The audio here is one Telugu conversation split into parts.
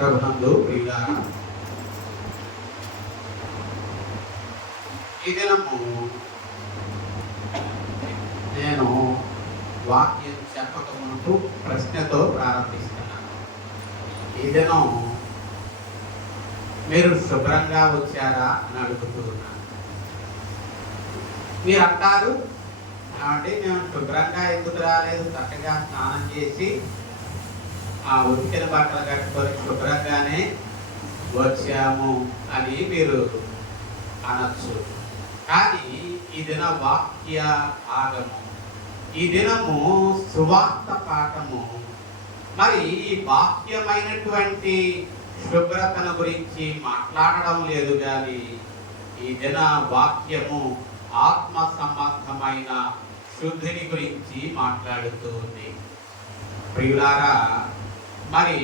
ప్రభునందు ప్రియులారా, ఈ దినము నేను వాక్యం చెప్పక ముందు ప్రశ్నతో ప్రారంభిస్తున్నాను. ఈ దినం మీరు శుభ్రంగా వచ్చారా అని అడుగుతూ ఉన్నాను. మీరు అంటారు, కాబట్టి మేము శుభ్రంగా ఎందుకు రాలేదు, చక్కగా స్నానం చేసి ఆ ఉతికిన బట్టలు కట్టుకొని శుభ్రంగానే వచ్చాము అని మీరు అనొచ్చు. కానీ ఈ దిన వాక్య భాగము, ఈ దినము సువార్త పాఠము, మరి ఈ బాహ్యమైనటువంటి శుభ్రతను గురించి మాట్లాడడం లేదు, కానీ ఈ దిన వాక్యము ఆత్మ సంబంధమైన శుద్ధిని గురించి మాట్లాడుతూ ఉంది. ప్రియులారా, మరి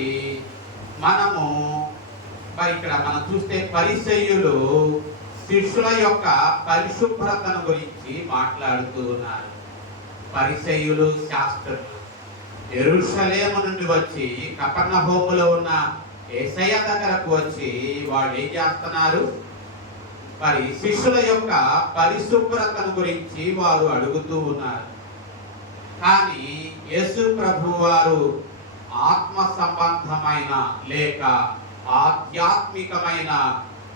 ఇక్కడ మనం చూస్తే పరిసయ్యులు శిష్యుల యొక్క పరిశుభ్రతను గురించి మాట్లాడుతూ ఉన్నారు. పరిసయ్యులు శాస్త్రులు యెరూషలేము నుండి వచ్చి కపెర్నహూములో ఉన్న యేసయ్య దగ్గరకు వచ్చి వాళ్ళు ఏం చేస్తున్నారు, మరి శిష్యుల యొక్క పరిశుభ్రతను గురించి వారు అడుగుతూ ఉన్నారు. కానీ యేసు ప్రభు వారు ఆత్మ సంబంధమైన లేక ఆధ్యాత్మికమైన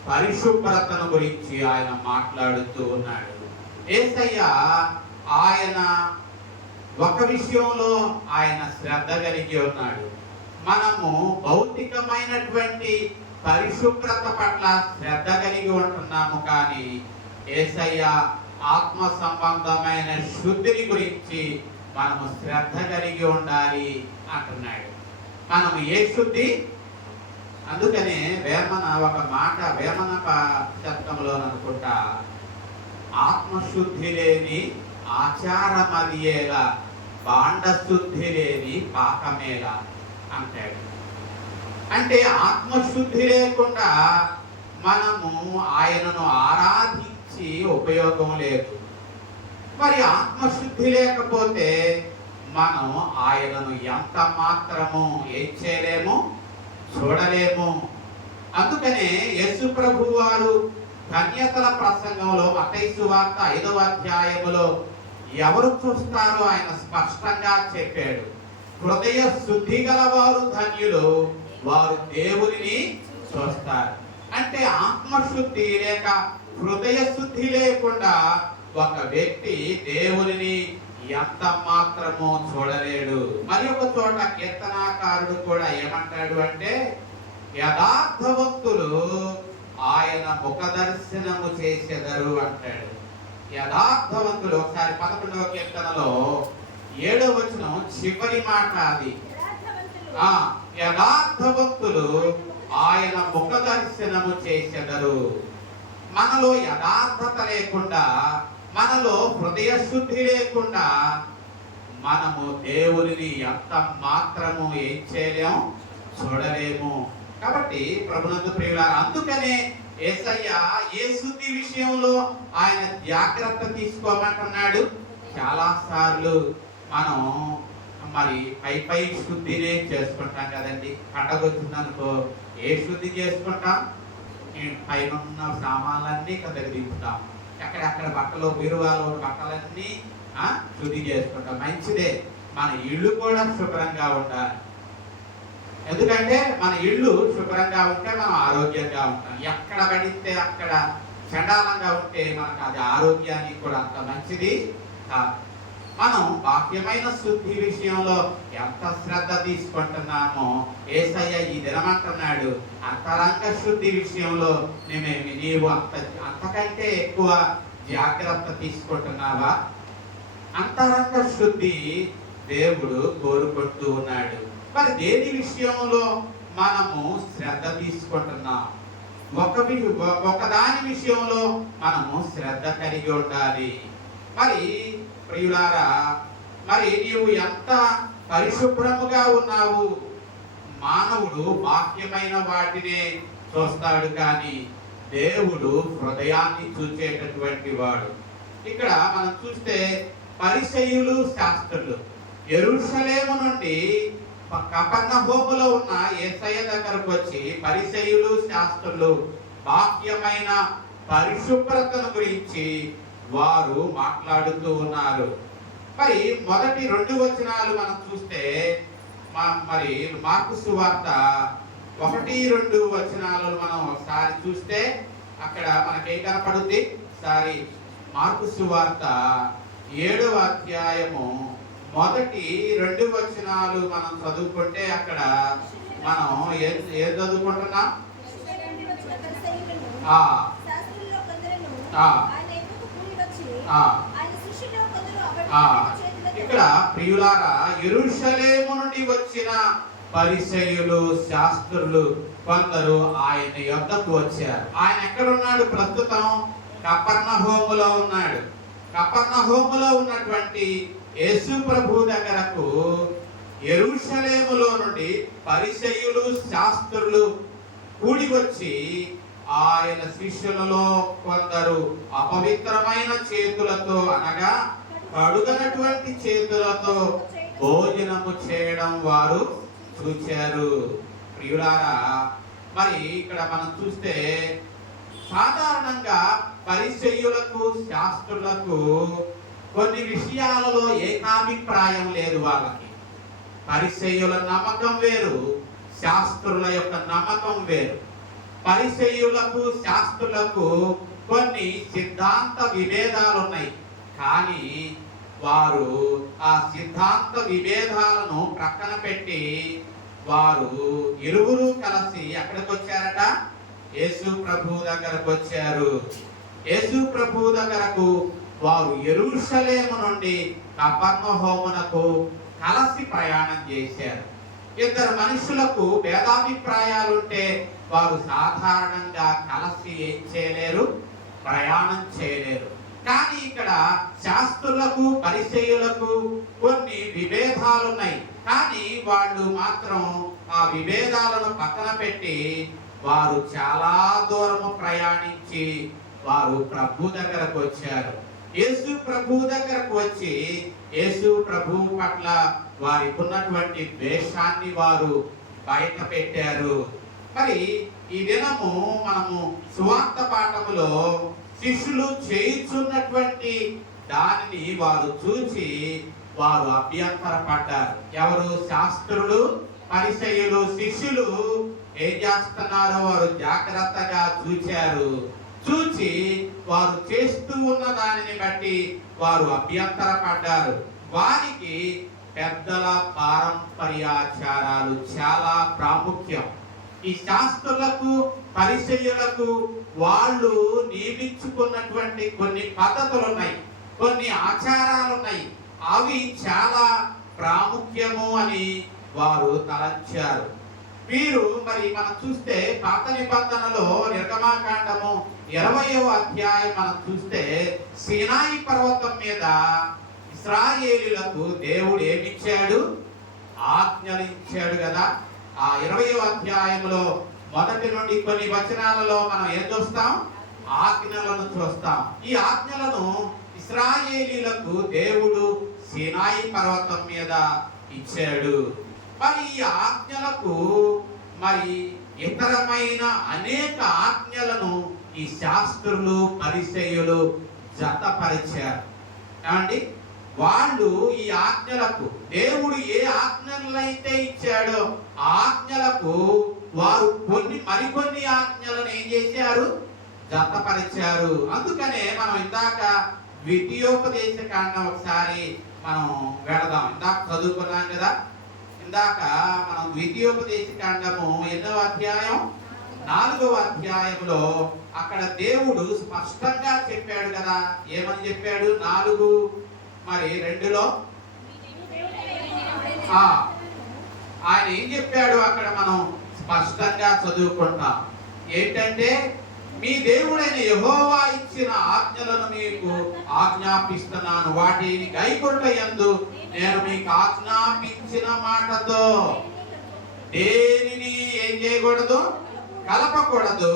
పరిశుభ్రతను గురించి ఆయన మాట్లాడుతూ ఉన్నాడు. యేసయ్య ఆయన ఒక విషయంలో ఆయన శ్రద్ధ కలిగి ఉన్నాడు. మనము భౌతికమైనటువంటి పరిశుభ్రత పట్ల శ్రద్ధ కలిగి ఉంటున్నాము, కానీ యేసయ్య ఆత్మ సంబంధమైన శుద్ధిని గురించి మనము శ్రద్ధ కలిగి ఉండాలి అంటున్నాడు. మనము ఏ శుద్ధి? అందుకనే వేమన ఒక మాట, వేమన శతకంలో అనుకుంటా, ఆత్మశుద్ధి లేని ఆచారమదియేల, బాండశుద్ధి లేని పాకమేల అంటాడు. అంటే ఆత్మశుద్ధి లేకుండా మనము ఆయనను ఆరాధించి ఉపయోగం లేదు. మరి ఆత్మశుద్ధి లేకపోతే మనం ఆయనను ఎంత మాత్రము ఏం చేయలేము, చూడలేము. అందుకనే యేసు ప్రభు వారు ధన్యతల ప్రసంగంలో మత్తయి సువార్త 5వ అధ్యాయములో ఎవరు చూస్తారో ఆయన స్పష్టంగా చెప్పాడు. హృదయ శుద్ధి గలవారు ధన్యులు, వారు దేవునిని చూస్తారు. అంటే ఆత్మశుద్ధి లేక హృదయ శుద్ధి లేకుండా ఒక వ్యక్తి దేవునిని ఎంత మాత్రమో చూడలేడు. మరి ఒక చోట కీర్తనాకారుడు కూడా ఏమంటాడు అంటే, యథార్థవంతులు ఆయన ముఖ దర్శనము చేసెదరు అంటాడు. యథార్థవంతులు, ఒకసారి 11వ కీర్తనలో 7వ వచనం చివరి మాట అది. యథార్థవంతులు ఆయన ముఖ దర్శనము చేసెదరు. మనలో యథార్థత లేకుండా, మనలో హృదయ శుద్ధి లేకుండా మనము దేవునిని ఎంత మాత్రము ఏం చేయలేము, చూడలేము. కాబట్టి ప్రభునందు ప్రియులారా, అందుకనే యేసయ్య ఏ శుద్ధి విషయంలో ఆయన జాగ్రత్త తీసుకోమంటున్నాడు. చాలా సార్లు మనం మరి పై శుద్ధినే చేసుకుంటాం కదండి. పండగ వచ్చిందనుకో ఏ శుద్ధి చేసుకుంటాం? పైన ఉన్న సామాన్లన్నీ కిందకి దింపుతాం. ఎక్కడెక్కడ బట్టలు, బీరువాలో బట్టలన్నీ శుద్ధి చేసుకుంటాం. మంచిదే, మన ఇల్లు కూడా శుభ్రంగా ఉండాలి. ఎందుకంటే మన ఇల్లు శుభ్రంగా ఉంటే మనం ఆరోగ్యంగా ఉంటాం. ఎక్కడ పడితే అక్కడ చండాలంగా ఉంటే మనకు అది ఆరోగ్యానికి కూడా అంత మంచిది కాదు. మనం బాహ్యమైన శుద్ధి విషయంలో ఎంత శ్రద్ధ తీసుకుంటున్నామో యేసయ్య ఈ దినమంటున్నాడు, అంతరంగ శుద్ధి విషయంలో నీవు అంతకంటే ఎక్కువ జాగ్రత్త తీసుకుంటున్నావా? అంతరంగ శుద్ధి దేవుడు కోరుకుంటూ ఉన్నాడు. మరి దేని విషయంలో మనము శ్రద్ధ తీసుకుంటున్నాం? ఒకదాని విషయంలో మనము శ్రద్ధ కలిగి ఉండాలి. మరి ప్రియులారా, మరి నీవు ఎంత పరిశుభ్రముగా ఉన్నావు? మానవుడు బాహ్యమైన వాటినే చూస్తాడు, కానీ దేవుడు హృదయాన్ని చూచేటటువంటి వాడు. ఇక్కడ మనం చూస్తే పరిసయ్యులు శాస్త్రులు యెరూషలేము నుండి కపెర్నహూములో ఉన్న యేసయ్య దగ్గరకు వచ్చి పరిసయ్యులు శాస్త్రులు బాహ్యమైన పరిశుభ్రతను గురించి వారు మాట్లాడుతూ ఉన్నారు. మరి మొదటి 2 వచనాలు మనం చూస్తే మరి మార్కు సువార్త 1-2 వచనాలు మనం ఒకసారి చూస్తే అక్కడ మనకేం కనపడుద్ది? ఒకసారి మార్కు సువార్త 7వ అధ్యాయము మొదటి 2 వచనాలు మనం చదువుకుంటే అక్కడ మనం ఏం చదువుకుంటున్నాం? ఇక్కడ ప్రియులారా, యెరూషలేము నుండి వచ్చిన పరిసయ్యులు శాస్త్రులు కొందరు ఆయన యొద్దకు వచ్చారు. ఆయన ఎక్కడున్నాడు? ప్రస్తుతం కపెర్నహూములో ఉన్నాడు. కపెర్నహూములో ఉన్నటువంటి యేసు ప్రభు దగ్గరకు యెరూషలేములో నుండి పరిసయ్యులు శాస్త్రులు కూడి వచ్చి ఆయన శిష్యులలో కొందరు అపవిత్రమైన చేతులతో, అనగా కడుగనటువంటి చేతులతో భోజనము చేయడం వారు చూచారు. ప్రియులారా, మరి ఇక్కడ మనం చూస్తే సాధారణంగా పరిసయ్యులకు శాస్త్రులకు కొన్ని విషయాలలో ఏకాభిప్రాయం లేదు. వాళ్ళకి పరిసయ్యుల నమ్మకం వేరు, శాస్త్రుల యొక్క నమ్మకం వేరు. పరిసయ్యులకు శాస్త్రులకు కొన్ని సిద్ధాంత విభేదాలు ఉన్నాయి. కానీ వారు ఆ సిద్ధాంత విభేదాలను ప్రక్కన పెట్టి వారు ఇరువురు కలిసి ఎక్కడికి వచ్చారట? యేసు ప్రభు దగ్గరకు వచ్చారు. యేసు ప్రభు దగ్గరకు వారు యెరూషలేము నుండి కపెర్నహూమునకు కలిసి ప్రయాణం చేశారు. 2 మనుషులకు భేదాభిప్రాయాలుంటే వారు సాధారణంగా కలిసి ఏం చేయలేరు? ప్రయాణం చేయలేరు. కానీ ఇక్కడ శాస్త్రులకు పరిసయ్యులకు కొన్ని విభేదాలు ఉన్నాయి. కానీ వాళ్ళు మాత్రం ఆ విభేదాలను పక్కన పెట్టి వారు చాలా దూరము ప్రయాణించి వారు ప్రభు దగ్గరకు వచ్చారు. యేసు ప్రభు దగ్గరకు వచ్చి యేసు ప్రభు పట్ల వారికి ఉన్నటువంటి ద్వేషాన్ని వారు బయట పెట్టారు. మరి ఈ దినము మనము సువార్త పాఠములో శిష్యులు చేయుచున్నటువంటి దానిని వారు చూసి వారు అభ్యంతరపడ్డారు. ఎవరు? శాస్త్రులు, పరిసయ్యులు. శిష్యులు ఏం చేస్తున్నారో వారు జాగ్రత్తగా చూచారు. చూచి వారు చేస్తూ ఉన్న దానిని బట్టి వారు అభ్యంతరపడ్డారు. వారికి పెద్దల పారంపర్యాచారాలు చాలా ప్రాముఖ్యం. ఈ శాస్త్రులకు, పరిసయ్యులకు వాళ్ళు నియమించుకున్నటువంటి కొన్ని పద్ధతులు ఉన్నాయి, కొన్ని ఆచారాలు ఉన్నాయి. అవి చాలా ప్రాముఖ్యము అని వారు తలంచారు. వీరు మరి మనం చూస్తే పాత నిబంధనలో నిర్గమాకాండము 20వ అధ్యాయం మనం చూస్తే సీనాయి పర్వతం మీద ఇశ్రాయేలీయులకు దేవుడు ఏమిచ్చాడు? ఆజ్ఞలు ఇచ్చాడు కదా. ఆ 20వ అధ్యాయంలో మొదటి నుండి కొన్ని వచనాలలో మనం ఏం చూస్తాం? ఆజ్ఞలను చూస్తాం. ఈ ఆజ్ఞలను ఇశ్రాయేలీయులకు దేవుడు సీనాయి పర్వతం మీద ఇచ్చాడు. మరి ఈ ఆజ్ఞలకు మరి ఇతరమైన అనేక ఆజ్ఞలను ఈ శాస్త్రులు, పరిసయ్యులు జతపరిచారు. ఏమండి? వాళ్ళు ఈ ఆజ్ఞలకు దేవుడు ఏ ఆజ్ఞలైతే ఇచ్చాడో ఆజ్ఞలకు వారు మరికొన్ని ఆజ్ఞలను ఏం చేశారు? జతపరిచారు. అందుకనే మనం ఇందాక ద్వితీయోపదేశ కాండం ఒకసారి మనం వెళదాం. ఇందాక చదువుకున్నాం కదా. ఇందాక మనం ద్వితీయోపదేశ కాండము 8వ అధ్యాయం 4వ అధ్యాయంలో అక్కడ దేవుడు స్పష్టంగా చెప్పాడు కదా. ఏమని చెప్పాడు? 4:2లో ఆయన ఏం చెప్పాడు అక్కడ మనం స్పష్టంగా చదువుకుంటాం. ఏంటంటే, మీ దేవుడైన యెహోవా ఇచ్చిన ఆజ్ఞలను మీకు ఆజ్ఞాపిస్తున్నాను, వాటిని గైకొనుటయందు నేను మీకు ఆజ్ఞాపించిన మాటతో దేనిని ఏం చేయకూడదు? కలపకూడదు.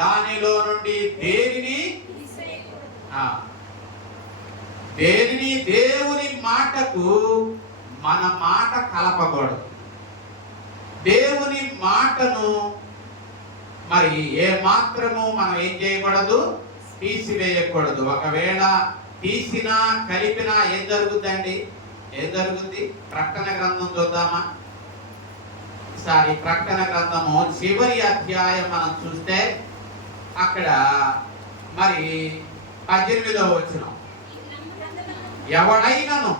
దానిలో నుండి దేనిని దేవుని మాటకు మన మాట కలపకూడదు. దేవుని మాటను మరి ఏ మాత్రము మనం ఏం చేయకూడదు, తీసివేయకూడదు. ఒకవేళ తీసినా కలిపినా ఏం జరుగుతుందండి? ఏం జరుగుద్ది? ప్రకటన గ్రంథం చూద్దామా ఒకసారి. ప్రకటన గ్రంథము చివరి అధ్యాయం మనం చూస్తే అక్కడ మరి 18వ వచనం, ఎవడైనను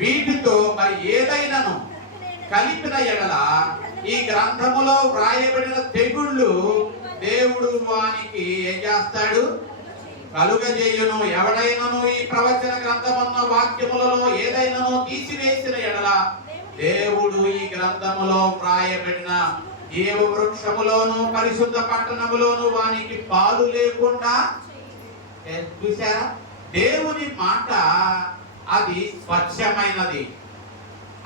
వీటితో మరి ఏదైనాను కలిపిన ఎడల ఈ గ్రంథములో వ్రాయబడిన తెగుళ్ళు దేవుడు వానికి ఏం చేస్తాడు? కలుగజేయును. ఎవడైనను ఈ ప్రవచన గ్రంథమున్న వాక్యములలో ఏదైనాను తీసివేసిన ఎడల దేవుడు ఈ గ్రంథములో వ్రాయబడిన జీవ వృక్షములోను పరిశుద్ధ పట్టణములోను వానికి పాలు లేకుండా. చూసారా? దేవుని మాట అది స్వచ్ఛమైనది,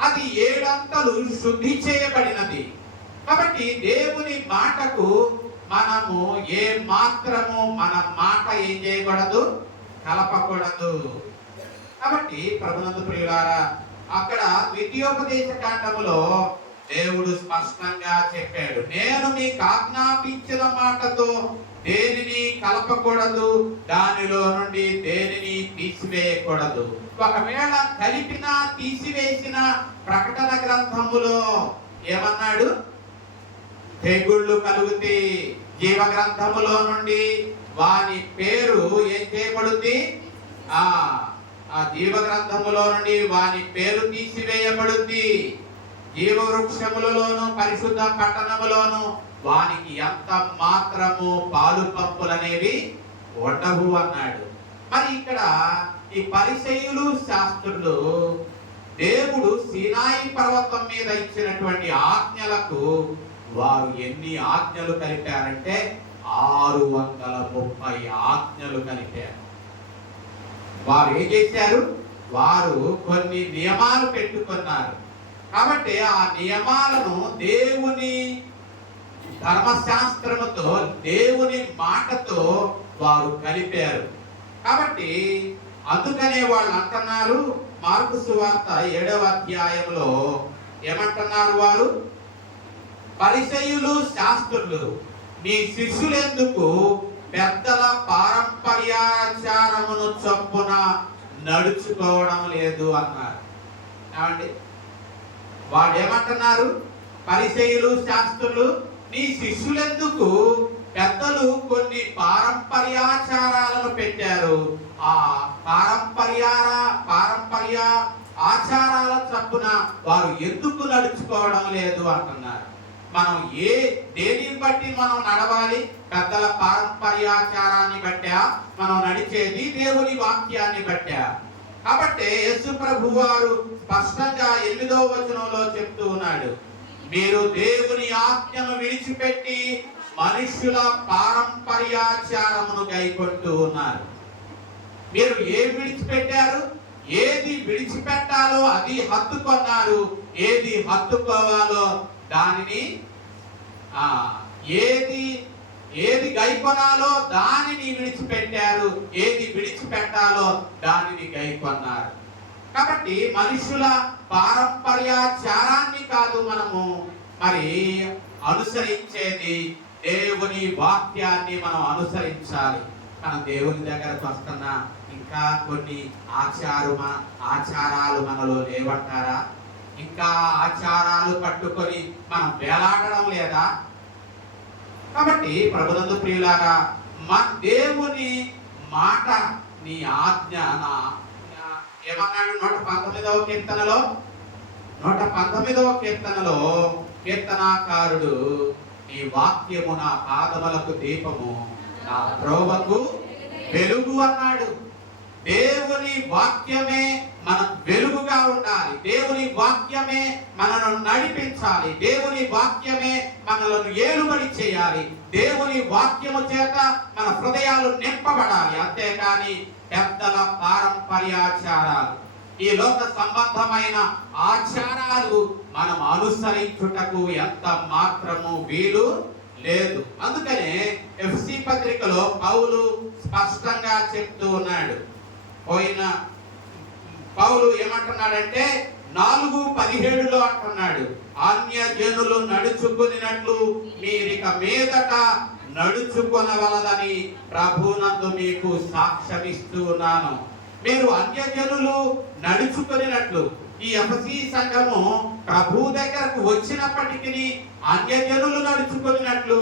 అది 7 అంతలు శుద్ధి చేయబడినది. కాబట్టి దేవుని మాటకు మనము ఏ మాత్రము మన మాట ఏం చేయకూడదు, కలపకూడదు. కాబట్టి ప్రభునందు ప్రియులారా, అక్కడ ద్వితీయోపదేశ కాండములో దేవుడు స్పష్టంగా చెప్పాడు, నేను మీకు ఆజ్ఞాపించిన మాటతో దేనిని కలపకూడదు, దానిలో నుండి దేనిని తీసివేయకూడదు. ఒకవేళ కలిపినా తీసివేసిన ప్రకటన గ్రంథములో ఏమన్నాడు? తెగుళ్ళు కలుగుతే జీవ గ్రంథములో నుండి వాని పేరు ఏం చేయబడుద్ది? ఆ జీవ గ్రంథములో నుండి వాని పేరు తీసివేయబడుద్ది. జీవ వృక్షములలోను పరిశుద్ధ పట్టణములోను వానికి ఎంత మాత్రము పాలు పంపులనేవి ఉండవు అన్నాడు. మరి ఇక్కడ ఈ పరిసయ్యులు శాస్త్రులు దేవుడు సీనాయి పర్వతం మీద ఇచ్చినటువంటి ఆజ్ఞలకు వారు ఎన్ని ఆజ్ఞలు కలిపారంటే 630 ఆజ్ఞలు కలిపారు. వారు ఏం చేశారు? వారు కొన్ని నియమాలు పెట్టుకున్నారు. కాబట్టి ఆ నియమాలను దేవుని ధర్మశాస్త్రముతో, దేవుని మాటతో వారు కలిపారు. కాబట్టి అందుకనే వాళ్ళు అంటున్నారు, మార్కు సువార్త 7వ అధ్యాయంలో ఏమంటున్నారు వారు? పరిసయ్యులు శాస్త్రులు మీ శిష్యులెందుకు పెద్దల పారంపర్యాచారమును చొప్పున నడుచుకోవడం లేదు అన్నారు. ఏమండి? వాళ్ళు ఏమంటున్నారు? పరిసయ్యులు శాస్త్రులు నీ శిష్యులెందుకు పెద్దలు కొన్ని పారంపర్యాచారాలను పెట్టారు, ఆ పారంపర్య ఆచారాల చొప్పున వారు ఎందుకు నడుచుకోవడం లేదు అంటున్నారు. మనం దేనిని బట్టి మనం నడవాలి? పెద్దల పారంపర్యాచారాన్ని బట్టా మనం నడిచేది, దేవుని వాక్యాన్ని బట్టా. కాబట్టి యేసు ప్రభు వారు స్పష్టంగా 8వ వచనంలో చెప్తూ ఉన్నాడు, మీరు దేవుని ఆజ్ఞను విడిచిపెట్టి మనుష్యుల పారంపర్యాచారమును గైకొంటూ ఉన్నారు. మీరు ఏది విడిచిపెట్టారు? ఏది విడిచిపెట్టాలో అది హత్తుకొన్నారు, ఏది హత్తుకోవాలో దానిని ఏది గైకొనాలో దానిని విడిచిపెట్టారు, ఏది విడిచిపెట్టాలో దానిని గైకొన్నారు. కాబట్టి మనుషుల పారంపర్యాచారాన్ని కాదు మనము మరి అనుసరించేది, దేవుని వాక్యాన్ని మనం అనుసరించాలి. మనం దేవుని దగ్గరకు వస్తున్నా ఇంకా కొన్ని ఆచారాలు మనలో లేవంటారా? ఇంకా ఆచారాలు పట్టుకొని మనం వేలాడడం లేదా? కాబట్టి ప్రభునందు ప్రియులారా, మన దేవుని మాట నీ ఆజ్ఞ ఏమన్నాడు? 119వ కీర్తనలో కీర్తనాకారుడు, నీ వాక్యము నా పాదములకు దీపము, నా త్రోవకు వెలుగు అన్నాడు. దేవుని వాక్యమే మన వెలుగుగా ఉండాలి, దేవుని వాక్యమే మనను నడిపించాలి, దేవుని వాక్యమే మనలను ఏలుబడి చేయాలి, దేవుని వాక్యము చేత మన హృదయాలు నింపబడాలి. అంతేకాని పెద్దల పారంపర్యాచారాలు, ఈ లోక సంబంధమైన ఆచారాలు మనం అనుసరించుటకు ఎంత మాత్రము వీలు లేదు. అందుకనే ఎఫ్సి పత్రికలో పౌలు స్పష్టంగా చెప్తూ ఉన్నాడు. పౌలు ఏమంటున్నాడంటే, 4:17 అంటున్నాడు, అన్యజనులు నడుచుకున్నట్లు మీరిక మీదట నడుచుకొనవలదని ప్రభునందు మీకు సాక్ష్యమిస్తూ ఉన్నాను. మీరు అన్యజనులు నడుచుకున్నట్లు, ఈ ఎఫెసీ సంఘము ప్రభు దగ్గరకు వచ్చినప్పటికీ అన్యజనులు నడుచుకున్నట్లు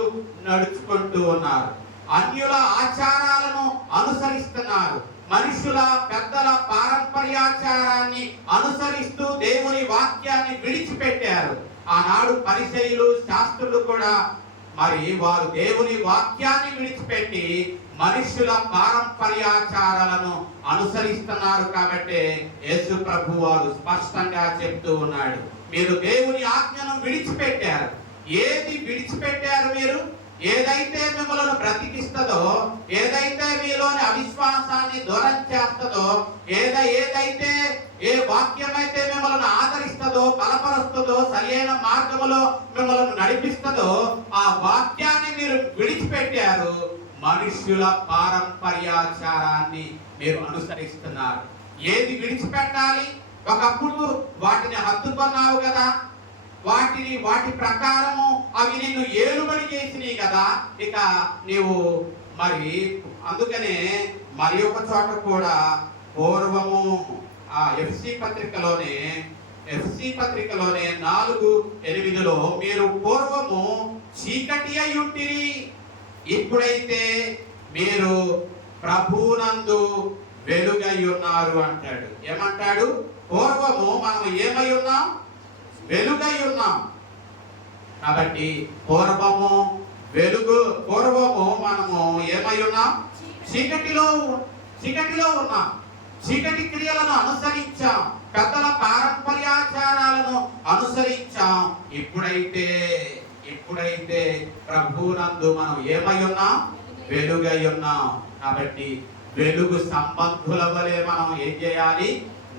నడుచుకుంటూ ఉన్నారు. అన్యుల ఆచారాలను అనుసరిస్తున్నారు. మనుషుల పెద్దల పారంపర్యాచారాన్ని అనుసరిస్తూ దేవుని వాక్యాన్ని విడిచిపెట్టారు. ఆనాడు పరిసయ్యులు, శాస్త్రులు కూడా మరి వారు దేవుని వాక్యాన్ని విడిచిపెట్టి మనుషుల పారంపర్యాచారాలను అనుసరిస్తున్నారు. కాబట్టి యేసు ప్రభు వారు స్పష్టంగా చెప్తూ ఉన్నాడు, మీరు దేవుని ఆజ్ఞను విడిచిపెట్టారు. ఏది విడిచిపెట్టారు మీరు? ఏదైతే మిమ్మల్ని బ్రతికిస్తుందో, ఏదైతే మీలోని అవిశ్వాసాన్ని దూరం చేస్తుందో, ఏదైతే ఏ వాక్యం అయితే మిమ్మల్ని ఆదరిస్తుందో, బలపరుస్తుందో, సరైన మార్గములో మిమ్మల్ని నడిపిస్తుందో ఆ వాక్యాన్ని మీరు విడిచిపెట్టారు. మనుష్యుల పారంపర్యాచారాన్ని మీరు అనుసరిస్తున్నారు. ఏది విడిచిపెట్టాలి? ఒకప్పుడు వాటిని హత్తుకున్నావు కదా, వాటి ప్రకారము అవి నిన్ను ఏలుబడి చేసినాయి కదా, ఇక నీవు మరి అందుకనే మరి ఒక చోట కూడా పూర్వము ఆ ఎఫ్సి పత్రికలోనే 4:8 మీరు పూర్వము చీకటి అయి ఉంటిరి, ఇప్పుడైతే మీరు ప్రభునందు వెలుగై ఉన్నారు అంటాడు. ఏమంటాడు? పూర్వము మనం ఏమై ఉన్నాం? వెలుగై ఉన్నాం. కాబట్టి పూర్వము మనము ఏమై ఉన్నాం? చీకటిలో ఉన్నాం. చీకటి క్రియలను అనుసరించాం, పెద్దల పారంపర్యాచారాలను అనుసరించాం. ఇప్పుడైతే ప్రభునందు మనం ఏమై ఉన్నాం? వెలుగై ఉన్నాం. కాబట్టి వెలుగు సంబంధుల వలె మనం ఏం చేయాలి?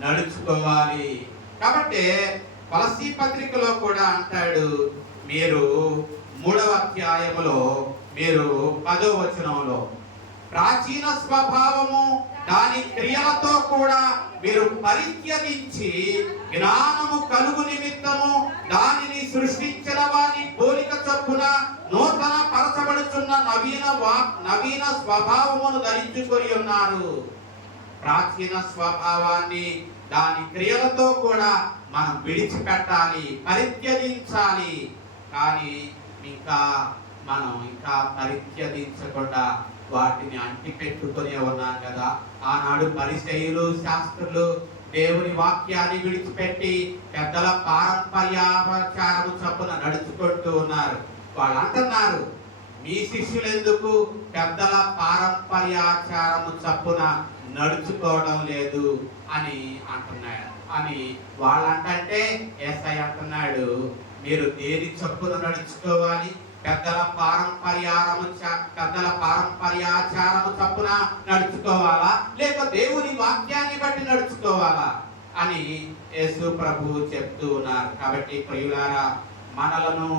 నడుచుకోవాలి. కాబట్టి కొలస్సీ పత్రికలో కూడా అంటాడు, మీరు 3వ అధ్యాయములో మీరు 10వ వచనంలో ప్రాచీన స్వభావము దాని క్రియలతో కూడా మీరు పరిత్యజించి జ్ఞానము కలుగు నిమిత్తము దానిని సృష్టించిన వారి పోలిక చొప్పున నూతన పరచబడుచున్న నవీన స్వభావమును ధరించుకొని ఉన్నారు. ప్రాచీన స్వభావాన్ని దాని క్రియలతో కూడా మనం విడిచిపెట్టాలి, పరిత్యజించాలి. కానీ మనం ఇంకా పరిత్యజించకుండా వాటిని అంటిపెట్టుకునే ఉన్నాం కదా. ఆనాడు పరిసయ్యులు, శాస్త్రులు దేవుని వాక్యాన్ని విడిచిపెట్టి పెద్దల పారంపర్యాచారము చొప్పున నడుచుకుంటూ ఉన్నారు. వాళ్ళు అంటున్నారు, మీ శిష్యులు ఎందుకు పెద్దల పారంపర్యాచారము చొప్పున నడుచుకోవడం లేదు అని అంటున్నాడు. అని వాళ్ళంటే యేసయ్య అంటున్నాడు, మీరు దేని చొప్పున నడుచుకోవాలి? పెద్దల పారంపర్యాచారము చొప్పున నడుచుకోవాలా, లేక దేవుని వాక్యాన్ని బట్టి నడుచుకోవాలా అని యేసు ప్రభు చెప్తూ ఉన్నారు. కాబట్టి ప్రియులారా, మనలను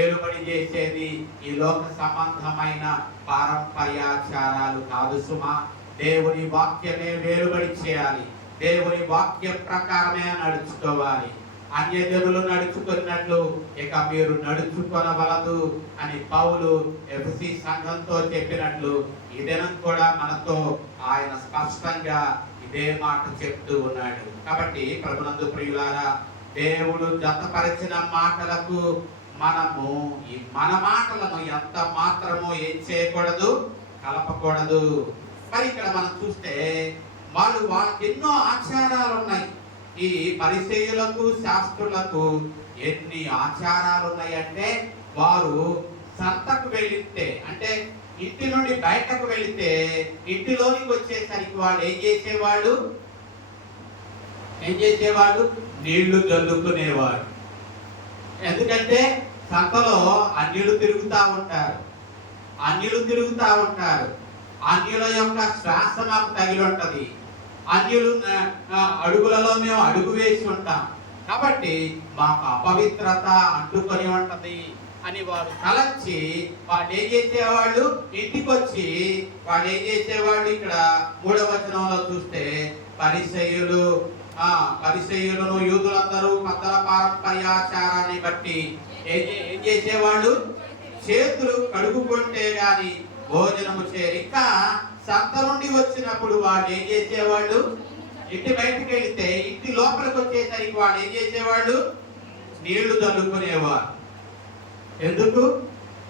ఏలుబడి చేసేది ఈ లోక సంబంధమైన పారంపర్యాచారాలు కాదు సుమా. దేవుని వాక్యమే వేలుబడి చేయాలి. దేవుని వాక్యం ప్రకారమే నడుచుకోవాలి. అన్యజనులు నడుచుకున్నట్లు ఇక మీరు నడుచుకొనవలదు అని పౌలు ఎఫెసీ సంఘంతో చెప్పినట్లు ఈ దినం కూడా మనతో ఆయన స్పష్టంగా ఇదే మాట చెప్తూ ఉన్నాడు. కాబట్టి ప్రభునందు ప్రియులారా, దేవుడు జతపరిచిన మాటలకు మనము మన మాటలను ఎంత మాత్రమో ఏం చేయకూడదు? కలపకూడదు. మరి ఇక్కడ మనం చూస్తే వాళ్ళకి ఎన్నో ఆచారాలు ఉన్నాయి. ఈ పరిసయ్యులకు, శాస్త్రులకు ఎన్ని ఆచారాలు ఉన్నాయంటే, వారు సంతకు వెళితే, అంటే ఇంటి నుండి బయటకు వెళితే ఇంటిలోనికి వచ్చేసరికి వాళ్ళు ఏం చేసేవాడు? నీళ్లు జల్లుకునేవాడు. ఎందుకంటే సంతలో అన్యులు తిరుగుతూ ఉంటారు. అన్యుల యొక్క శ్వాస మాకు తగిలి ఉంటది. అన్యులు అడుగులలో మేము అడుగు వేసి ఉంటాం. కాబట్టి మాకు అపవిత్రత అంటుకొని ఉంటది అని వారు తలచి వాళ్ళు ఏం చేసేవాళ్ళు? ఇంటికి వచ్చి వాళ్ళు ఏం చేసేవాళ్ళు? ఇక్కడ 3వ వచనంలో చూస్తే పరిసయ్యులు పరిసయ్యులను యూదులందరూ పెద్దల పారంపర్యాచారాన్ని బట్టి ఏం చేసేవాళ్ళు? చేతులు కడుగుకుంటే గాని భోజనము చేయరు. ఇంకా సంత నుండి వచ్చినప్పుడు వాళ్ళు ఏం చేసేవాళ్ళు? ఇంటి బయటకు వెళితే ఇంటి లోపలికి వచ్చేసరికి వాళ్ళు ఏం చేసేవాళ్ళు? నీళ్లు చల్లుకునేవారు. ఎందుకు?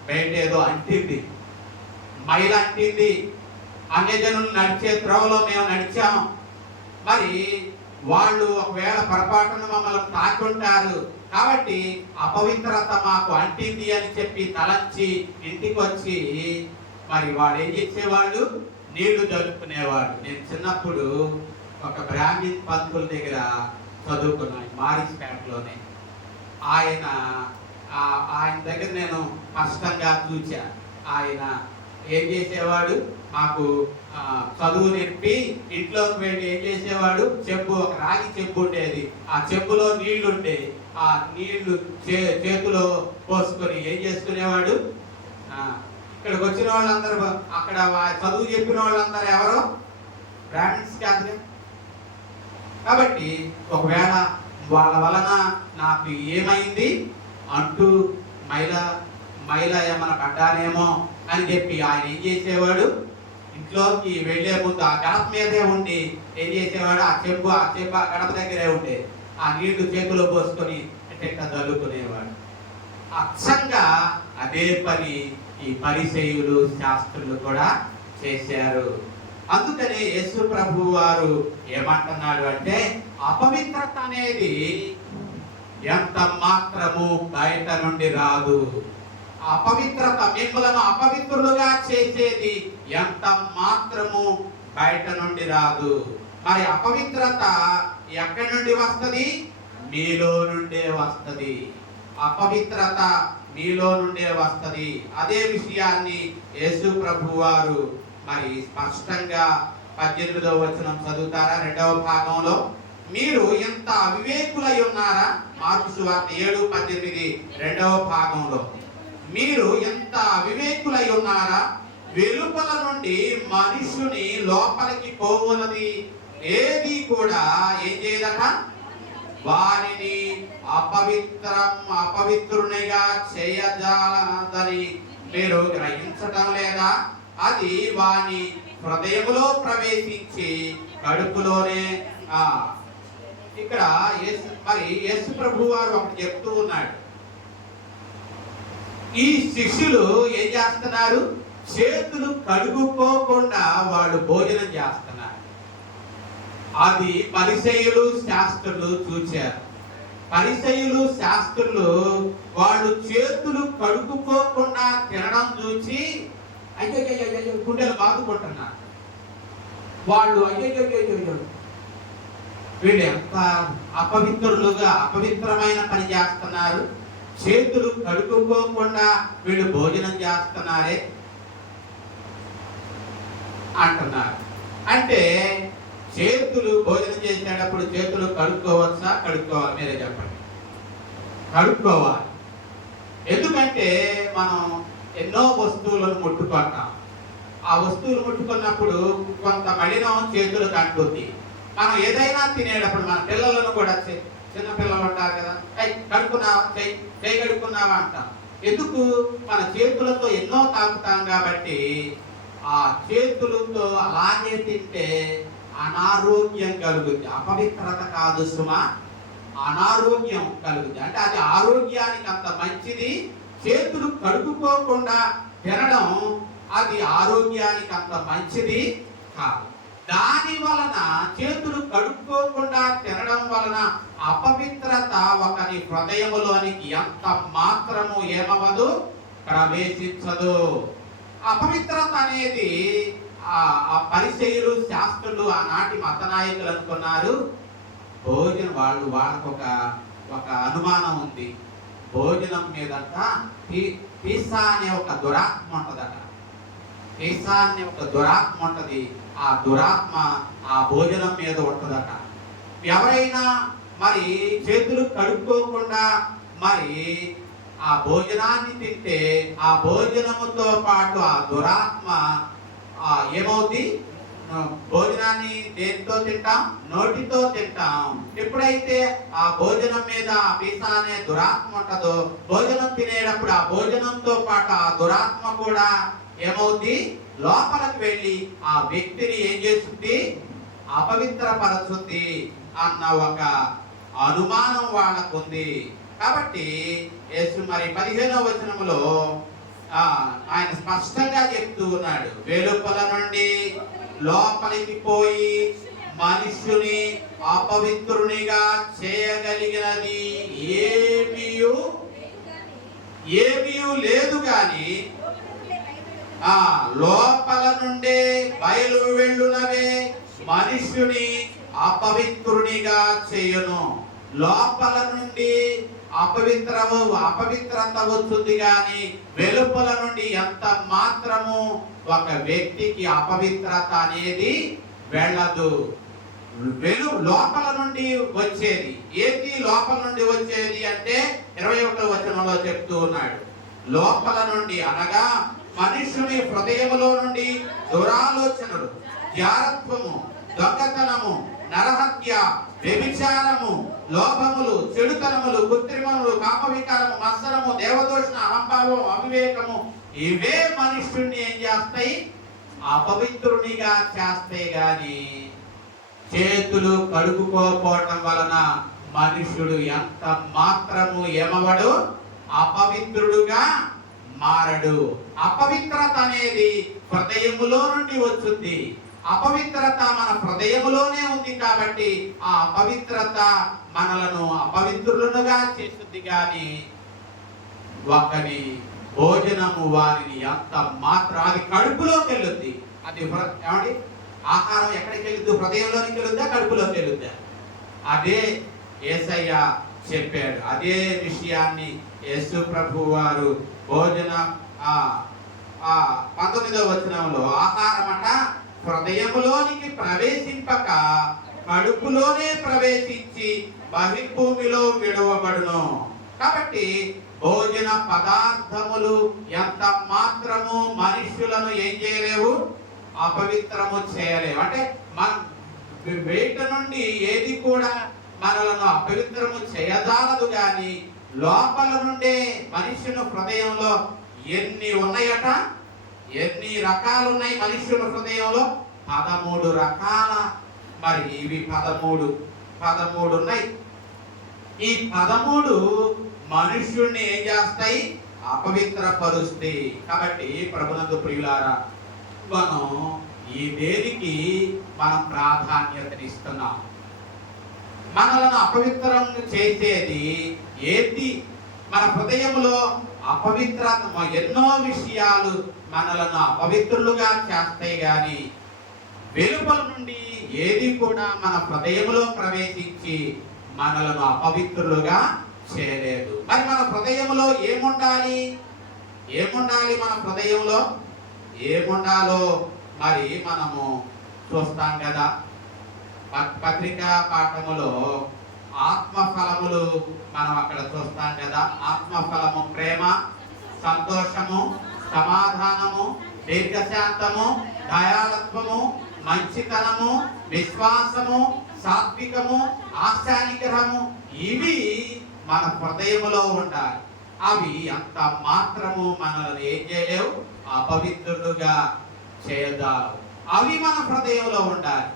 బయట ఏదో అంటింది, మైల అంటింది, అన్యజనులు నడిచే త్రోవలో మేము నడిచాం, మరి వాళ్ళు ఒకవేళ పొరపాటున మమ్మల్ని తాకుంటారు కాబట్టి అపవిత్రత మాకు అంటింది అని చెప్పి తలంచి ఇంటికి వచ్చి మరి వాడు ఏం చేసేవాళ్ళు? నీళ్లు జరుపుకునేవాడు. నేను చిన్నప్పుడు ఒక బ్రాహ్మణ్ పంతుల దగ్గర చదువుకున్నాను, మారిస్పేటలోనే. ఆయన దగ్గర నేను కష్టంగా చూచా. ఆయన ఏం చేసేవాడు? మాకు చదువు నేర్పి ఇంట్లోకి వెళ్ళి ఏం చేసేవాడు? చెంబు, ఒక రాగి చెంబు ఉండేది, ఆ చెంబులో నీళ్లు ఉండేవి. ఆ నీళ్లు చేతిలో పోసుకొని ఏం చేసుకునేవాడు? ఇక్కడికి వచ్చిన వాళ్ళందరూ, అక్కడ చదువు చెప్పిన వాళ్ళందరూ ఎవరో బ్రాహ్మణ్స్ కాదు. కాబట్టి ఒకవేళ వాళ్ళ వలన నాకు ఏమైంది అంటూ మైల ఏమైనా పడ్డానేమో అని చెప్పి ఆయన ఏం చేసేవాడు? ఇంట్లోకి వెళ్లే ముందు ఆ గడప మీదే ఉండి ఏం చేసేవాడు? ఆ చెంబు ఆ గడప దగ్గరే ఉండే ఆ నీళ్లు చేతిలో పోసుకొని ఎట్ట చల్లుకునేవాడు. అచ్చంగా అదే పని ఈ పరిసయ్యులు, శాస్త్రులు కూడా చేశారు. అందుకనే యేసు ప్రభు వారు ఏమంటున్నాడు అంటే, అపవిత్రత అనేది ఎంత మాత్రము బయట నుండి రాదు. అపవిత్రత మిమ్మలను అపవిత్రులుగా చేసేది ఎంత మాత్రము బయట నుండి రాదు. మరి అపవిత్రత ఎక్కడి నుండి వస్తుంది? మీలో నుండే వస్తుంది. అపవిత్రత మీలో నుండే వస్తుంది. అదే విషయాన్ని యేసు ప్రభు వారు మరి స్పష్టంగా 18వ వచనం చదువుతారా? 2వ భాగంలో, మీరు ఎంత అవివేకులై ఉన్నారా? మార్కు సువార్త 7:18 2వ భాగంలో, మీరు ఎంత అవివేకులై ఉన్నారా? వెలుపల నుండి మనుషుని లోపలికి పోవునది ఏది కూడా ఏం చేయదట? వారిని అపవిత్రునిగా చేయజాలదని మీరు గ్రహించటం లేదా? అది వాని హృదయములో ప్రవేశించి కడుపులోనే. ఇక్కడ యేసు ప్రభు వారు ఒకటి చెప్తూ ఉన్నాడు. ఈ శిష్యులు ఏం చేస్తున్నారు? చేతులు కడుగుకోకుండా వాళ్ళు భోజనం చేస్తున్నారు. అది పరిసయ్యులు, శాస్త్రులు చూచారు. పరిసయ్యులు, శాస్త్రులు వాళ్ళు చేతులు కడుగుకోకుండా తినడం చూసి అయ్యో గుండెలు బాదుకుంటున్నారు. వాళ్ళు అయ్యో వీళ్ళు ఎంత అపవిత్రమైన పని చేస్తున్నారు, చేతులు కడుక్కోకుండా వీళ్ళు భోజనం చేస్తున్నారే అంటున్నారు. అంటే చేతులు భోజనం చేసేటప్పుడు చేతులు కడుక్కోవచ్చా? కడుక్కోవాలి? మీరే చెప్పండి. కడుక్కోవాలి. ఎందుకంటే మనం ఎన్నో వస్తువులను ముట్టుకుంటాం. ఆ వస్తువులు ముట్టుకున్నప్పుడు కొంత మలినం చేతులకు అంటుంది. మనం ఏదైనా తినేటప్పుడు మన పిల్లలను కూడా, చిన్న పిల్లలు ఉంటారు కదా, కడుక్కున్నావా, చేయి కడుక్కున్నావా అంటాం. ఎందుకు? మన చేతులతో ఎన్నో తాకుతాం కాబట్టి. ఆ చేతులతో అలాగే తింటే అనారోగ్యం కలుగుద్ది. అపవిత్రత కాదు సుమా, అనారోగ్యం కలుగుద్ది. అంటే అది ఆరోగ్యానికి అంత మంచిది. చేతులు కడుక్కోకుండా తినడం అది ఆరోగ్యానికి అంత మంచిది కాదు. దాని వలన చేతులు కడుక్కోకుండా తినడం వలన అపవిత్రత ఒకరి హృదయములోనికి ఎంత మాత్రము ఏమవదు? ప్రవేశించదు. అపవిత్రత అనేది ఆ పరిసయ్యులు, శాస్త్రులు, ఆనాటి మత నాయకులు అనుకున్నారు భోజనం వాళ్ళకు ఒక అనుమానం ఉంది. భోజనం మీదంట పీసా అనే ఒక దురాత్మ ఉంటదట. పీసా అనే ఒక దురాత్మ ఉంటది. ఆ దురాత్మ ఆ భోజనం మీద ఉంటదట. ఎవరైనా మరి చేతులు కడుక్కోకుండా మరి ఆ భోజనాన్ని తింటే ఆ భోజనముతో పాటు ఆ దురాత్మ ఏమవుద్ది? భోజనాన్ని దేనితో తింటాం? నోటితో తింటాం. ఎప్పుడైతే ఆ భోజనం మీద ఆ పిసా అనే దురాత్మ ఉంటుందో, భోజనం తినేటప్పుడు ఆ భోజనంతో పాటు ఆ దురాత్మ కూడా ఏమవుద్ది? లోపలికి వెళ్ళి ఆ వ్యక్తిని ఏం చేస్తుంది? అపవిత్రపరచుద్ది అన్న ఒక అనుమానం వాళ్ళకుంది. కాబట్టి యేసు మరి 15వ వచనములో ఆయన స్పష్టంగా చెప్తూ ఉన్నాడు, వెలుపల నుండి లోపలికి పోయి మనుష్యుని అపవిత్రునిగా చేయగలిగినది ఏమీ లేదు గాని లోపల నుండే బయలు వెళ్ళునవే మనుష్యుని అపవిత్రునిగా చేయును. లోపల నుండి అపవిత్రత వస్తుంది కానీ వెలుపల నుండి ఎంత మాత్రము ఒక వ్యక్తికి అపవిత్రత అనేది వెళ్ళదు. లోపల నుండి వచ్చేది ఏది? లోపల నుండి వచ్చేది అంటే 21వ వచనంలో చెప్తూ ఉన్నాడు, లోపల నుండి అనగా మనుషుని హృదయములో నుండి దురాలోచనలు, జారత్వము, దొంగతనము, నరహత్య, వ్యభిచారము, లోభములు, చెడుతనములు, కృత్రిమములు, కామవికారము, మత్సరము, దేవదోషణ, అహంభావం, అవివేకము, ఇవే మనుష్యుడిని ఏం చేస్తాయి? అపవిత్రునిగా చేస్తాయి. గాని చేతులు కడుక్కోపోవటం వలన మనుష్యుడు ఎంత మాత్రము ఏమవడు? అపవిత్రుడుగా మారడు. అపవిత్రత అనేది హృదయములో నుండి వచ్చుద్ది. అపవిత్రత మన హృదయములోనే ఉంది కాబట్టి ఆ అపవిత్రత మనలను అపవిత్రులుగా చేస్తుంది. కానీ ఒకని భోజనము వారిని ఎంత మాత్రం అది కడుపులోకి వెళ్ళుద్ది. అది ఏమండి? ఆహారం ఎక్కడికి వెళ్ళుద్ది? హృదయంలోనికి వెళ్ళుద్దా? కడుపులోకి వెళ్ళుద్దా? అదే యేసయ్య చెప్పాడు. అదే విషయాన్ని యేసు ప్రభు వారు భోజన 19వ వచనంలో ఆహారమట హృదయములోనికి ప్రవేశింపక కడుపులోనే ప్రవేశించి బహిర్భూమిలో విడవబడును. కాబట్టి భోజన పదార్థములు ఎంత మాత్రము మనుష్యులను ఏం చేయలేవు? అపవిత్రము చేయలేవు. అంటే బయట నుండి ఏది కూడా మనలను అపవిత్రము చేయజాలదు. కానీ లోపల నుండే మనుష్యుని హృదయంలో ఎన్ని ఉన్నాయట? ఎన్ని రకాలు ఉన్నాయి మనుష్యుల హృదయంలో? 13 రకాల. మరి ఇవి 13 ఉన్నాయి. ఈ 13 మనుష్యుడిని ఏం చేస్తాయి? అపవిత్రపరుస్తాయి. కాబట్టి ప్రభునందు ప్రియులారా, మనం ఈ దేనికి మనం ప్రాధాన్యతనిస్తున్నాం? మనలను అపవిత్రం చేసేది ఏంటి? మన హృదయంలో అపవిత్రత ఎన్నో విషయాలు మనలను అపవిత్రులుగా చేస్తాయి. కానీ వెలుపల నుండి ఏది కూడా మన హృదయంలో ప్రవేశించి మనలను అపవిత్రులుగా చేయలేదు. మరి మన హృదయంలో ఏముండాలి? మన హృదయంలో ఏముండాలో మరి మనము చూస్తాం కదా. పత్రికా పాఠములో ఆత్మఫలములు మనం అక్కడ చూస్తాం కదా. ఆత్మఫలము ప్రేమ, సంతోషము, సమాధానము, దీర్ఘశాంతము, దయాళత్వము, మంచితనము, విశ్వాసము, సాత్వికము, ఆశానిగ్రహము, ఇవి మన హృదయములో ఉండాలి. అవి అంత మాత్రము మనల్ని ఏం చేయలేవు? అపవిత్రులుగా చేయదాలు. అవి మన హృదయంలో ఉండాలి.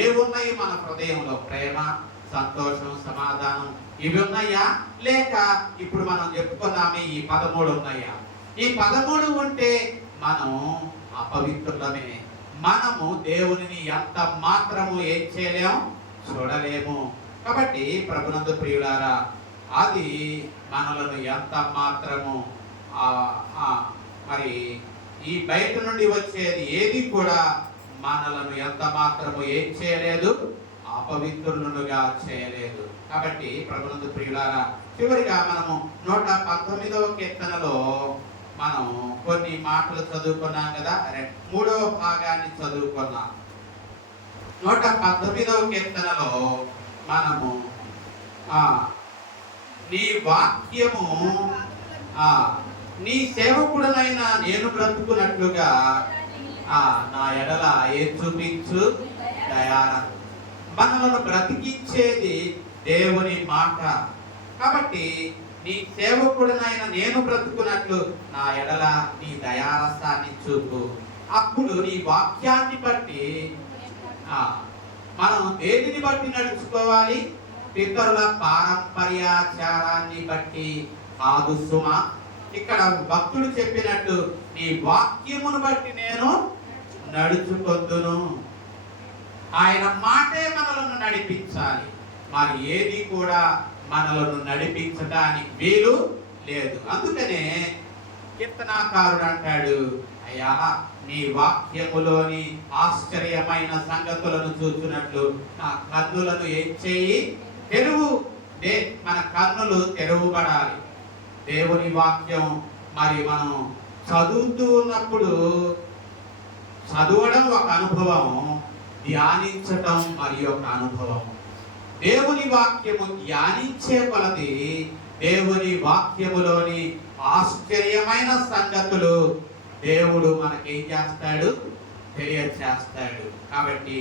ఏమున్నాయి మన హృదయంలో? ప్రేమ, సంతోషం, సమాధానం, ఇవి ఉన్నాయా? లేక ఇప్పుడు మనం చెప్పుకున్నామే ఈ 13 ఉన్నాయా? ఈ 13 ఉంటే మనం అపవిత్రులమే. మనము దేవునిని ఎంత మాత్రము ఏం చేయలేము? చూడలేము. కాబట్టి ప్రభునందు ప్రియులారా, అది మనలను ఎంత మాత్రము మరి ఈ బయట నుండి వచ్చేది ఏది కూడా మనలను ఎంత మాత్రము ఏం చేయలేదు? అపవిత్రులుగా చేయలేదు. కాబట్టి ప్రభునందు ప్రియులారా, చివరిగా మనము 119వ కీర్తనలో మనం కొన్ని మాటలు చదువుకున్నాం కదా. 3వ భాగాన్ని చదువుకున్నాం. 119వ కీర్తనలో మనము నీ వాక్యము నీ సేవకుడనైనా నేను బ్రతుకున్నట్లుగా నా ఎడల ఏం చూపించు దయార. మనలను బ్రతికించేది దేవుని మాట. కాబట్టి నీ సేవకుడినైన నేను బ్రతుకున్నట్లు నా ఎడల నీ దయారసాన్ని చూపు. అప్పుడు నీ వాక్యాన్ని బట్టి మనం దేనిని బట్టి నడుచుకోవాలి? పితరుల పారంపర్యాచారాన్ని బట్టి కాదు సుమ. ఇక్కడ భక్తుడు చెప్పినట్టు నీ వాక్యమును బట్టి నేను నడుచుకొందును. ఆయన మాటే మనలను నడిపించాలి. మరి ఏది కూడా మనలను నడిపించడానికి వీలు లేదు. అందుకనే కీర్తనాకారుడు అంటాడు, అయ్యా నీ వాక్యములోని ఆశ్చర్యమైన సంగతులను చూచున్నట్లు నా కన్నులను ఏం చేయి? తెరువు. మన కన్నులు తెరువబడాలి. దేవుని వాక్యం మరి మనం చదువుతూ ఉన్నప్పుడు చదవడం ఒక అనుభవం, ధ్యానించటం మరి ఒక అనుభవం. దేవుని వాక్యము ధ్యానించే కొలది దేవుని వాక్యములోని ఆశ్చర్యమైన సంగతులు దేవుడు మనకేం చేస్తాడు? తెలియచేస్తాడు. కాబట్టి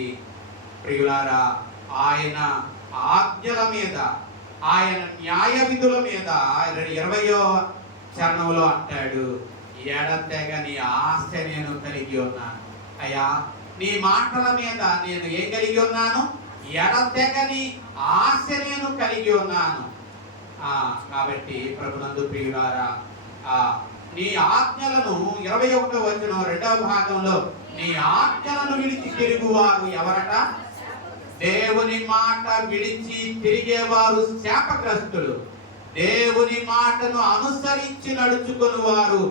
ప్రియులారా, ఆయన ఆజ్ఞల మీద, ఆయన న్యాయ విధుల మీద 20వ చరణంలో అంటాడు, ఎడతెగని ఆశ నేను కలిగి ఉన్నాను. అయ్యా నీ మాటల మీద నేను ఏం కలిగి ఉన్నాను? ఎడతెగని ఆశ నేను కలిగి ఉన్నాను. కాబట్టి ప్రభునందు ప్రియులారా, నీ ఆజ్ఞలను 21వ వచనం 2వ భాగంలో, నీ ఆజ్ఞలను విడిచి తిరుగువారు ఎవరట? దేవుని మాట విడిచి తిరిగేవారు శాపగ్రస్తులు. దేవుని మాటను అనుసరించి నడుచుకుని వారు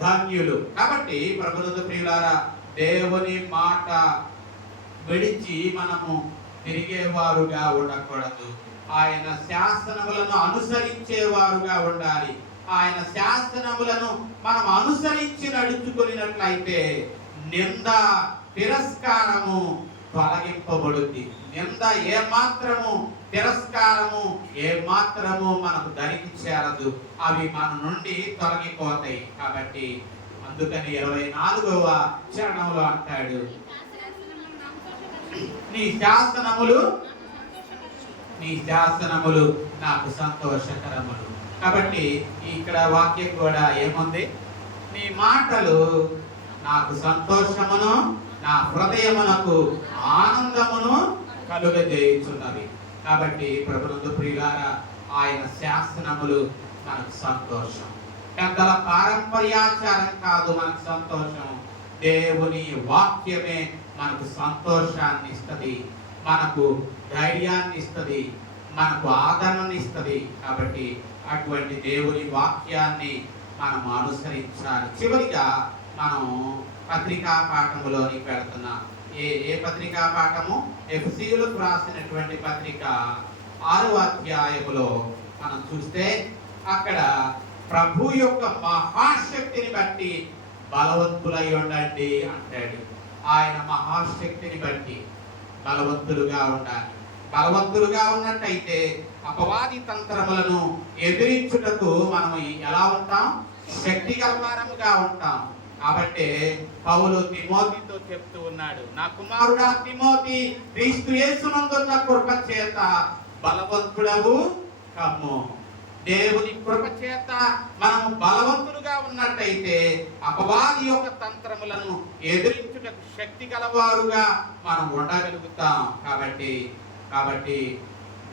ధన్యులు. కాబట్టి ప్రభునందు ప్రియులారా, దేవుని మాట విడిచి మనము తిరిగేవారుగా ఉండకూడదు. ఆయన శాసనములను అనుసరించేవారుగా ఉండాలి. ఆయన శాసనములను మనం అనుసరించి నడుచుకున్నట్లయితే నింద, తిరస్కారము తొలగింపబడుద్ది. నింద ఏమాత్రము, తిరస్కారము ఏమాత్రము మనకు దరికి చేరదు. అవి మన నుండి తొలగిపోతాయి. కాబట్టి అందుకని 24వ చరణంలో అంటాడు, నీ శాసనములు నాకు సంతోషకరములు. కాబట్టి ఇక్కడ వాక్యం కూడా ఏముంది? నీ మాటలు నాకు సంతోషమును, నా హృదయమునకు ఆనందమును కలుగజేయుచున్నవి. కాబట్టి ప్రభునందు ప్రియులారా, ఆయన శాసనములు మనకు సంతోషం. పెద్దల పారంపర్యాచారం కాదు మనకు సంతోషం. దేవుని వాక్యమే మనకు సంతోషాన్ని ఇస్తుంది, మనకు ధైర్యాన్ని ఇస్తుంది, మనకు ఆదరణని ఇస్తుంది. కాబట్టి అటువంటి దేవుని వాక్యాన్ని మనం అనుసరించాలి. చివరిగా మనం పత్రికా పాఠములోనికి వెళ్తున్నాం. ఏ పత్రికా పాఠము? ఎఫెసీయులకు రాసినటువంటి పత్రిక 6వ అధ్యాయములో మనం చూస్తే అక్కడ ప్రభు యొక్క మహాశక్తిని బట్టి బలవంతులై ఉండండి అంటాడు. ఆయన మహాశక్తిని బట్టి బలవంతులుగా ఉండాలి. బలవంతులుగా ఉన్నట్టయితే అపవాది తంత్రములను ఎదిరించుటకు మనం ఎలా ఉంటాం? శక్తి గలవారముగా ఉంటాం. కాబట్టి పౌలు తిమోతితో చెప్తూ ఉన్నాడు, నా కుమారుడా తిమోతి, క్రీస్తు యేసునందున్న కృప చేత బలవంతుడవు కమ్ము. దేవుని కృప చేత మనం బలవంతులుగా ఉన్నట్టయితే అపవాది యొక్క తంత్రములను ఎదిరించుటకు శక్తి గలవారుగా మనం ఉండగలుగుతాం. కాబట్టి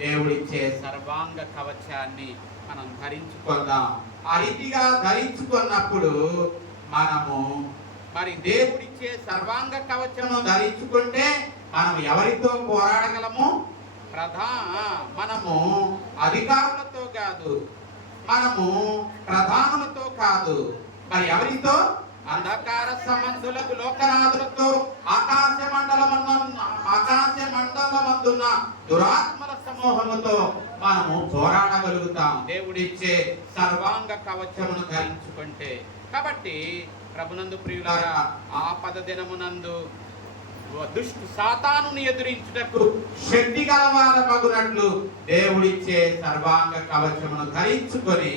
దేవుడిచ్చే సర్వాంగ కవచాన్ని మనం ధరించుకుందాం. ఆ రీతిగా ధరించుకున్నప్పుడు మనము మరి దేవుడిచ్చే సర్వాంగ కవచము ధరించుకుంటే మనం ఎవరితో పోరాడగలము? మనము అధికారులతో కాదు, మనము ప్రధానులతో కాదు, మరి ఎవరితో? అంధకార సంబంధులకు, లోకనాథులతో, ఆకాశ మండలమందున్న దురాత్మల సమూహముతో మనము పోరాడగలుగుతాం దేవుడిచ్చే సర్వాంగ కవచమును ధరించుకుంటే. కాబట్టి ప్రభునందు ప్రియులారా, ఆపద దినమునందు దుష్టు సాతానుని ఎదురించుటకు శక్తి గలవారమగునట్లు దేవుడిచ్చే సర్వాంగ కవచమును ధరించుకొని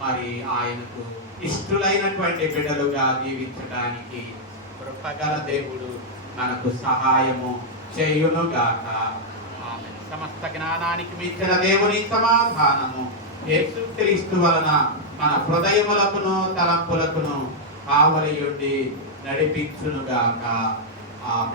మరి ఆయనకు ఇష్టలైనటువంటి బిడ్డలుగా జీవించడానికి కృపగల దేవుడు మనకు సహాయము చేయునుగాక. ఆమేన్. సమస్త జ్ఞానానికి మించిన దేవుని సమాధానము యేసుక్రీస్తు వలన మన హృదయములకును తలంపులకును కావలియుండి నడిపించునుగాక. ఆమేన్.